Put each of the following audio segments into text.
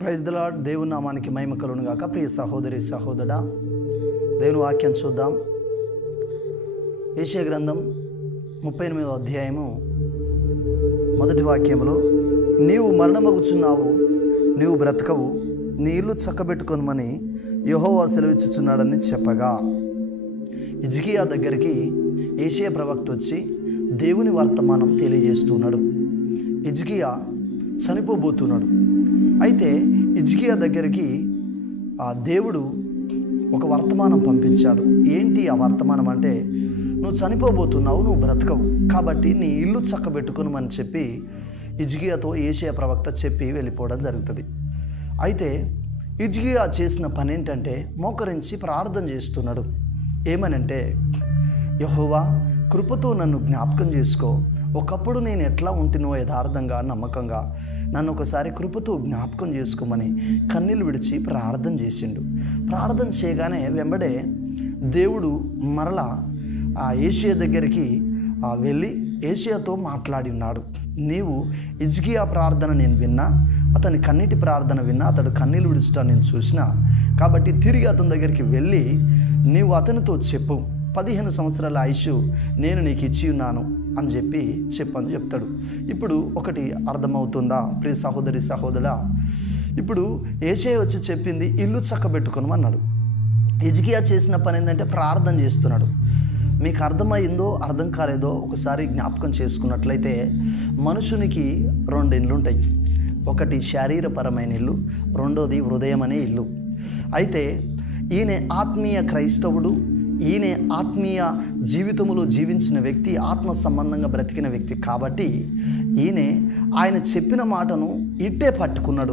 Praise the Lord దేవుని నామానికి మహిమ కలుగును గాక. ప్రియ సహోదరి సహోదరా దేవుని వాక్యం చూద్దాం. ఏషియా గ్రంథం ముప్పై ఎనిమిదో అధ్యాయము మొదటి వాక్యంలో నీవు మరణమగుచున్నావు నీవు బ్రతకవు నీ ఇల్లు చక్కబెట్టుకొనమని యహోవా సెలవిచ్చుచున్నాడని చెప్పగా. ఇజ్కియా దగ్గరికి ఏషియా ప్రవక్త వచ్చి దేవుని వర్తమానం తెలియజేస్తున్నాడు ఇజ్కియా చనిపోబోతున్నాడు. అయితే ఇజ్కియా దగ్గరికి ఆ దేవుడు ఒక వర్తమానం పంపించాడు. ఏంటి ఆ వర్తమానం అంటే నువ్వు చనిపోబోతున్నావు నువ్వు బ్రతకవు. కాబట్టి నీ ఇల్లు చక్కబెట్టుకునమని చెప్పి ఇజ్గియాతో ఏషియా ప్రవక్త చెప్పి వెళ్ళిపోవడం జరుగుతుంది. అయితే ఇజ్గియా చేసిన పని ఏంటంటే మోకరించి ప్రార్థన చేస్తున్నాడు. ఏమనంటే యహోవా కృపతో నన్ను జ్ఞాపకం చేసుకో. ఒకప్పుడు నేను ఎట్లా ఉంటినో యథార్థంగా నమ్మకంగా నన్ను ఒకసారి కృపతో జ్ఞాపకం చేసుకోమని కన్నీళ్ళు విడిచి ప్రార్థన చేసిండు. ప్రార్థన చేయగానే వెంబడే దేవుడు మరలా ఆ ఏషియా దగ్గరికి వెళ్ళి ఏషియాతో మాట్లాడి ఉన్నాడు నీవు ఇజ్కియా ప్రార్థన నేను విన్నా అతని కన్నీటి ప్రార్థన విన్నా అతడు కన్నీళ్ళు విడుచుట నేను చూసిన. కాబట్టి తిరిగి అతని దగ్గరికి వెళ్ళి నీవు అతనితో చెప్పు. పదిహేను సంవత్సరాల ఆయుష్ నేను నీకు ఇచ్చి ఉన్నాను. అని చెప్పి చెప్పని చెప్తాడు. ఇప్పుడు ఒకటి అర్థమవుతుందా? ప్రియ సహోదరి సహోదరా ఇప్పుడు ఏసే వచ్చి చెప్పింది ఇల్లు చక్కబెట్టుకోమన్నాడు ఎజికియా చేసిన పని ఏంటంటే ప్రార్థన చేస్తున్నాడు. మీకు అర్థమైందో అర్థం కాలేదో ఒకసారి జ్ఞాపకం చేసుకున్నట్లయితే మనుషునికి రెండు ఇండ్లు ఉంటాయి. ఒకటి శారీరపరమైన ఇల్లు రెండోది హృదయం అనే ఇల్లు. అయితే ఈయన ఆత్మీయ క్రైస్తవుడు ఈయన ఆత్మీయ జీవితంలో జీవించిన వ్యక్తి ఆత్మ సంబంధంగా బ్రతికిన వ్యక్తి. కాబట్టి ఈయన ఆయన చెప్పిన మాటను ఇట్టే పట్టుకున్నాడు.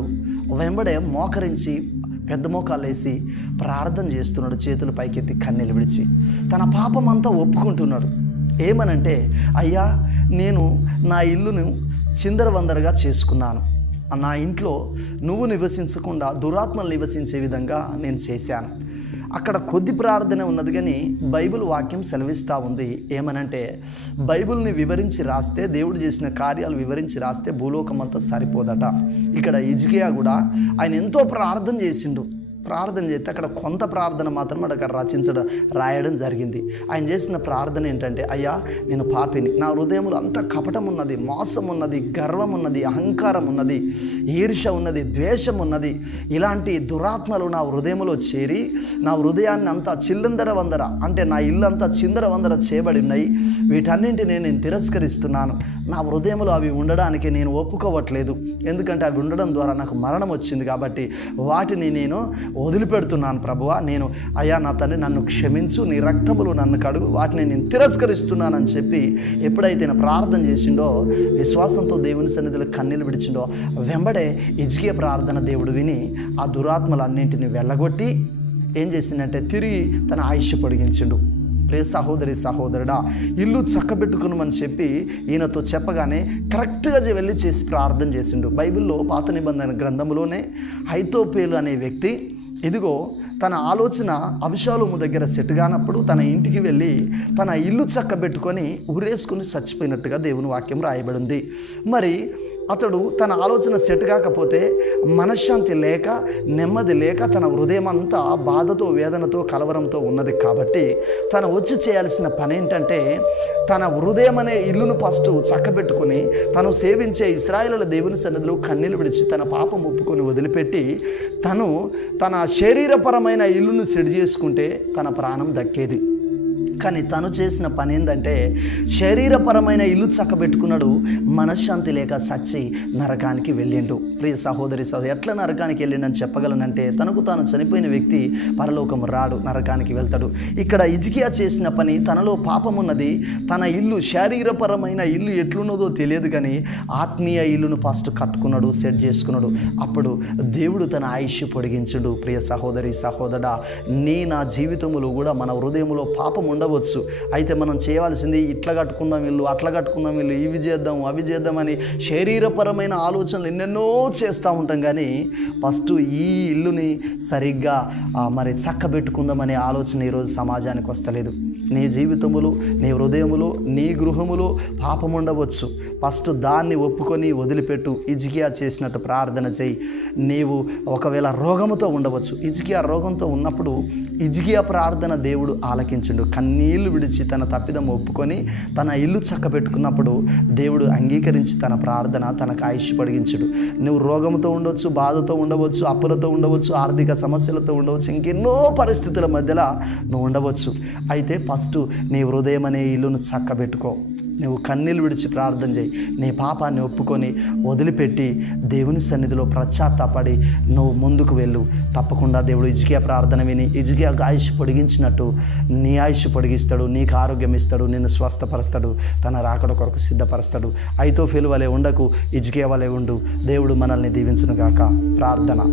వెంబడే మోకరించి పెద్ద మోకాలు వేసి ప్రార్థన చేస్తున్నాడు. చేతులు పైకెత్తి కన్నెలు విడిచి తన పాపం అంతా ఒప్పుకుంటున్నాడు. ఏమనంటే అయ్యా నేను నా ఇల్లును చిందరవందరగా చేసుకున్నాను. నా ఇంట్లో నువ్వు నివసించకుండా దురాత్మలు నివసించే విధంగా నేను చేశాను. అక్కడ కొద్ది ప్రార్థన ఉన్నది కానీ బైబిల్ వాక్యం సెలవిస్తూ ఉంది. ఏమనంటే బైబిల్ని వివరించి రాస్తే దేవుడు చేసిన కార్యాలు వివరించి రాస్తే భూలోకం అంతా సరిపోదట. ఇక్కడ ఇజికియా కూడా ఆయన ఎంతో ప్రార్థన చేసిండు. ప్రార్థన చేస్తే అక్కడ కొంత ప్రార్థన మాత్రం అక్కడ రచించడం రాయడం జరిగింది. ఆయన చేసిన ప్రార్థన ఏంటంటే అయ్యా నేను పాపిని. నా హృదయంలో అంత కపటం ఉన్నది మోసం ఉన్నది గర్వం ఉన్నది అహంకారం ఉన్నది ఈర్ష ఉన్నది ద్వేషం ఉన్నది. ఇలాంటి దురాత్మలు నా హృదయంలో చేరి నా హృదయాన్ని అంతా చిల్లందర వందర అంటే నా ఇల్లు అంతా చిందర వందర చేయబడి ఉన్నాయి వీటన్నింటినీ నేను తిరస్కరిస్తున్నాను. నా హృదయంలో అవి ఉండడానికి నేను ఒప్పుకోవట్లేదు. ఎందుకంటే అవి ఉండడం ద్వారా నాకు మరణం వచ్చింది కాబట్టి వాటిని నేను వదిలిపెడుతున్నాను ప్రభువా. నేను అయ్యా నా తండ్రి నన్ను క్షమించు నీ రక్తములు నన్ను కడుగు వాటిని నేను తిరస్కరిస్తున్నానని చెప్పి ఎప్పుడైతే నేను ప్రార్థన చేసిండో విశ్వాసంతో దేవుని సన్నిధిలో కన్నీళ్ళు విడిచిండో వెంబడే ఇజ్గియ ప్రార్థన దేవుడు విని ఆ దురాత్మలన్నింటినీ వెళ్ళగొట్టి ఏం చేసిందంటే తిరిగి తన ఆయుష్ పొడిగించిండు. ప్రే సహోదరి సహోదరుడా ఇల్లు చక్కబెట్టుకునమని చెప్పి ఈయనతో చెప్పగానే కరెక్ట్గా వెళ్ళి చేసి ప్రార్థన చేసిండు. బైబిల్లో పాత నిబంధన గ్రంథంలోనే హైతోపేలు అనే వ్యక్తి ఇదిగో తన ఆలోచన అభిషాలోము దగ్గర సెట్ కానప్పుడు తన ఇంటికి వెళ్ళి తన ఇల్లు చక్కబెట్టుకొని ఉరేసుకుని చచ్చిపోయినట్టుగా దేవుని వాక్యం రాయబడింది. మరి అతడు తన ఆలోచన సెట్ కాకపోతే మనశ్శాంతి లేక నెమ్మది లేక తన హృదయం అంతా బాధతో వేదనతో కలవరంతో ఉన్నది కాబట్టి తను వచ్చి చేయాల్సిన పని ఏంటంటే తన హృదయం అనే ఇల్లును ఫస్ట్ చక్కబెట్టుకొని తను సేవించే ఇస్రాయేలుల దేవుని సన్నిధిలో కన్నీళ్ళు విడిచి తన పాపం ఒప్పుకొని వదిలిపెట్టి తను తన శరీరపరమైన ఇల్లును సెట్ చేసుకుంటే తన ప్రాణం దక్కేది. కానీ తను చేసిన పని ఏంటంటే శరీరపరమైన ఇల్లు చక్కబెట్టుకున్నాడు మనశ్శాంతి లేక సచ్చి నరకానికి వెళ్ళిండు. ప్రియ సహోదరి సహోదరి ఎట్లా నరకానికి వెళ్ళిండని చెప్పగలనంటే తనకు తాను చనిపోయిన వ్యక్తి పరలోకం రాడు నరకానికి వెళ్తాడు. ఇక్కడ ఇజికియా చేసిన పని తనలో పాపం ఉన్నది తన ఇల్లు శారీరపరమైన ఇల్లు ఎట్లున్నదో తెలియదు కానీ ఆత్మీయ ఇల్లును ఫస్ట్ కట్టుకున్నాడు సెట్ చేసుకున్నాడు. అప్పుడు దేవుడు తన ఆయుష్ పొడిగించుడు. ప్రియ సహోదరి సహోదరా నీ నా జీవితంలో కూడా మన హృదయంలో పాపం ఉండవు? ఉండవచ్చు. అయితే మనం చేయవలసింది ఇట్లా కట్టుకుందాం ఇల్లు అట్లా కట్టుకుందాం ఇల్లు ఇవి చేద్దాం అవి చేద్దామని శరీరపరమైన ఆలోచనలు ఎన్నెన్నో చేస్తూ ఉంటాం. కానీ ఫస్ట్ ఈ ఇల్లుని సరిగ్గా మరి చక్కబెట్టుకుందామనే ఆలోచన ఈరోజు సమాజానికి వస్తలేదు. నీ జీవితములు నీ హృదయములు నీ గృహములు పాపం ఉండవచ్చు. ఫస్ట్ దాన్ని ఒప్పుకొని వదిలిపెట్టు. ఇజికియా చేసినట్టు ప్రార్థన చేయి. నీవు ఒకవేళ రోగముతో ఉండవచ్చు. ఇజికియా రోగంతో ఉన్నప్పుడు ఇజికియా ప్రార్థన దేవుడు ఆలకించుండు. కన్నీళ్ళు విడిచి తన తప్పిదం ఒప్పుకొని తన ఇల్లు చక్కబెట్టుకున్నప్పుడు దేవుడు అంగీకరించి తన ప్రార్థన తనకు ఆయుష్ పొడిగించుడు. నువ్వు రోగంతో ఉండవచ్చు బాధతో ఉండవచ్చు అప్పులతో ఉండవచ్చు ఆర్థిక సమస్యలతో ఉండవచ్చు ఇంకెన్నో పరిస్థితుల మధ్యలో నువ్వు ఉండవచ్చు. అయితే ఫస్ట్ నీ హృదయం అనే ఇల్లును చక్కబెట్టుకో. నువ్వు కన్నీళ్ళు విడిచి ప్రార్థన చేయి. నీ పాపాన్ని ఒప్పుకొని వదిలిపెట్టి దేవుని సన్నిధిలో ప్రశ్చాత్తాపడి నువ్వు ముందుకు వెళ్ళు. తప్పకుండా దేవుడు ఇజికియా ప్రార్థన విని ఇజికియా ఆయుష్ పొడిగించినట్టు నీ ఆయుష్ పొడిగిస్తాడు నీకు ఆరోగ్యం ఇస్తాడు నిన్ను స్వస్థపరుస్తాడు తన రాకడ కొరకు సిద్ధపరుస్తాడు. అయితో ఫెలు వలె ఉండకు ఇజికియా వలె ఉండు. దేవుడు మనల్ని దీవించను గాక ప్రార్థన.